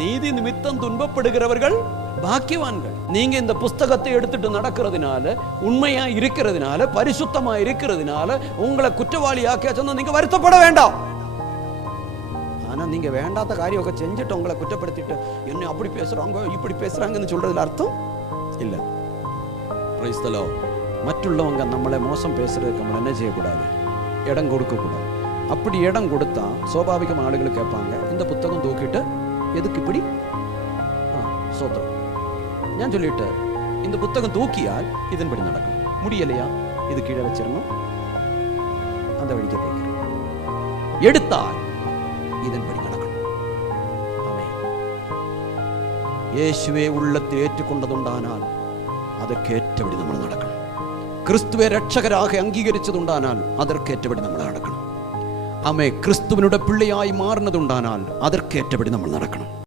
நீதி நிமித்தம் துன்பப்படுகிறவர்கள் பாக்கியவான்கள். நீங்க இந்த புஸ்தகத்தை எடுத்துட்டு நடக்கிறதுனால, உண்மையா இருக்கிறதுனால, பரிசுத்தமா இருக்கிறதுனால உங்களை குற்றவாளியாக்க சொன்னா நீங்க வருத்தப்பட வேண்டாம். ஆனா நீங்க வேண்டாத காரியம் செஞ்சுட்டு உங்களை குற்றப்படுத்திட்டு என்ன அப்படி பேசுறாங்க இப்படி பேசுறாங்கன்னு சொல்றதுல அர்த்தம் இல்ல. Praise the Lord. மற்றவங்க நம்மளை மோசம் பேசுறதுக்கு நம்ம என்ன செய்யக்கூடாது? இடம் கொடுக்க கூடாது. அப்படி இடம் கொடுத்தா சோபாவிகம் ஆளுகள் கேட்பாங்க, இந்த புத்தகம் தூக்கிட்டு எதுக்கு இப்படி சோத்திரம். ഞാൻ ചൊല്ലിട്ട് இந்த புத்தகம் தூக்கியால் இதன்படி நடக்கும். முடியலையா? இது கீழே வச்சிடணும், அந்த வழிக்கு போய்க்கிறோம். எடுத்தால் இதன்படி நடக்கணும். ஆமென். യേശുവെ ഉള്ളത്തിൽ ഏറ്റുകൊണ്ടതുണ്ടാനാൽ അതற்கேற்றபடி നമ്മൾ നടക്കണം. ക്രിസ്തുവെ രക്ഷകരാக അംഗീകരിച്ചതുണ്ടാനാൽ അതற்கേற்றபடி നമ്മൾ നടക്കണം. ആമേൻ. ക്രിസ്തുവിനുടെ പിള്ളയായി മാറുന്നതുണ്ടാനാൽ അതற்கேற்றபடி നമ്മൾ നടക്കണം.